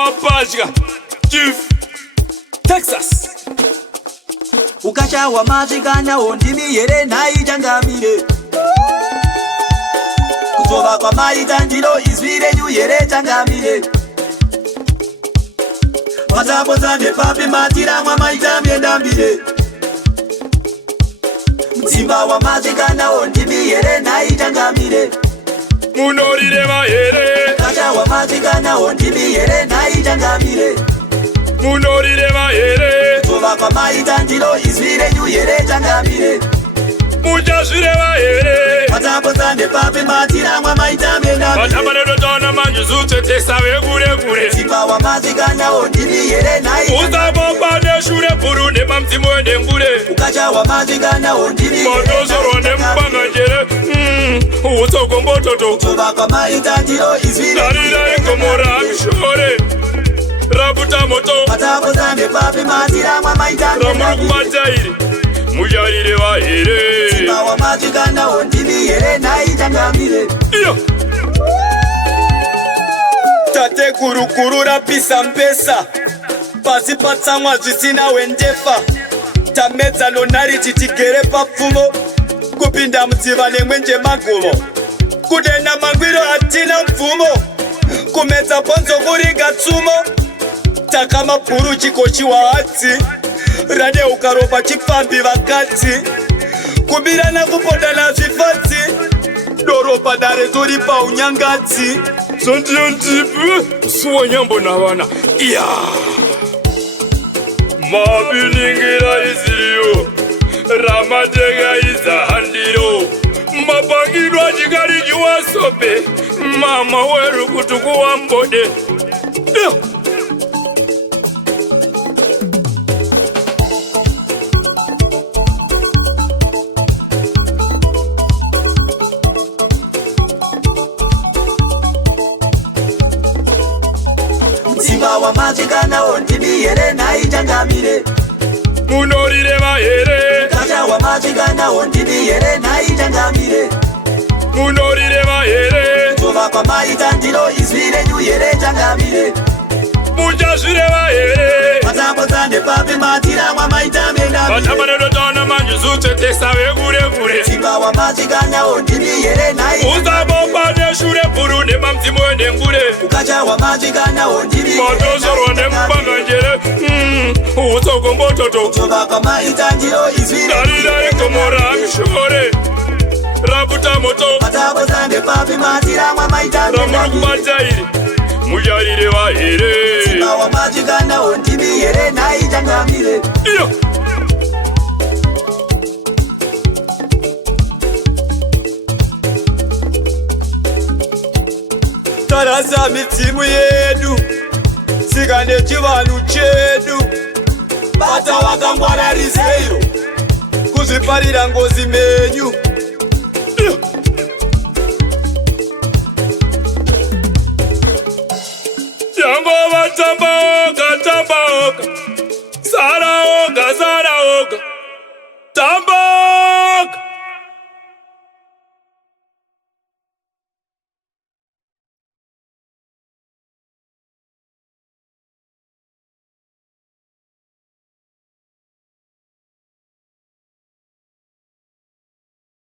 Mapashka Chief Texas Ukasha wa mazikana ondimi yere na ichangamire Kutoba kwa maitanjiro izvire nyu yere changamire Wazapo zane papi matira mwa maitamye ndambire Mzimba wa mazikana ondimi yere na ichangamire Munorire mahere Ukasha wa mazikana ondimi yere na ichangamire Munorire mahere Kutoba kwa maitanjiro izvire nyu yere changamire Mujashire mahere Wazapo zane papi matira mwa maitamye ndambire Batamane dotona manju zute tesa vegure gure Simba wa mazikana ondimi yere na Uzabobane shure puru ne mamtimo ende ngure Ukacha wa mazikana ondimi yere Modozoro ne mbanga jere Uzoko mbototo Tuba kwa maitanjiro izvire Darira ingomora mshore Rabuta moto Wazapo zane papi matira mwa maitamye Ramuru kubajairi Mujarire wa here Simba wa mazikana ondimi yere na ichangamire Iyo Tate kurukuru rapisa mpesa Pasi patsamwa zvisina wendefa Tamedza lonari titigere papfumo Kupinda mudziva nemwenje magumo Kudenda mangwiro atina mvumo Kumedza ponzo kuriga tsumo Taka mapuru chikochiwa hadzi Rade ukaropa chipambi vakadzi Kubirana kupondana zvifadzi Doropa dare toripa unyangadzi Sondiyo ntipu Suwa nyambo na wana Iya Mabiningira iziriyo Ramatega izahandiro Mapangirwa chikari jiwa sope Mama weru kutuku wa mbode Iya Simba wa mazikana ondimi yere na ichangamire Munorire mahere Ukacha wa mazikana ondimi yere na ichangamire Munorire mahere Tuba kwa maitanjiro izvire nyu yere changamire Mujashire mahere Wazapo zane papi matira mwa maitamye ndambire Batamane dotona manju zute tesa vegure gure Simba wa mazikana ondimi yere na Uzabobane shure puru ne mamtimo ende ngure Ukacha wa mazikana ondimi yere Modozoro ne mbanga jere Uzoko mbototo Tuba kwa maitanjiro izvire Darira ingomora mshore Rabuta moto Wazapo zane papi matira mwa maitamye Ramuru ndambire kubajairi Mujarire wa here Simba wa mazikana ondimi yere na ichangamire Iyo Tarasa mitsimu yedu Sika nechivanu chedu Bata wakangwara riseiro Kuzviparira ngozi menyu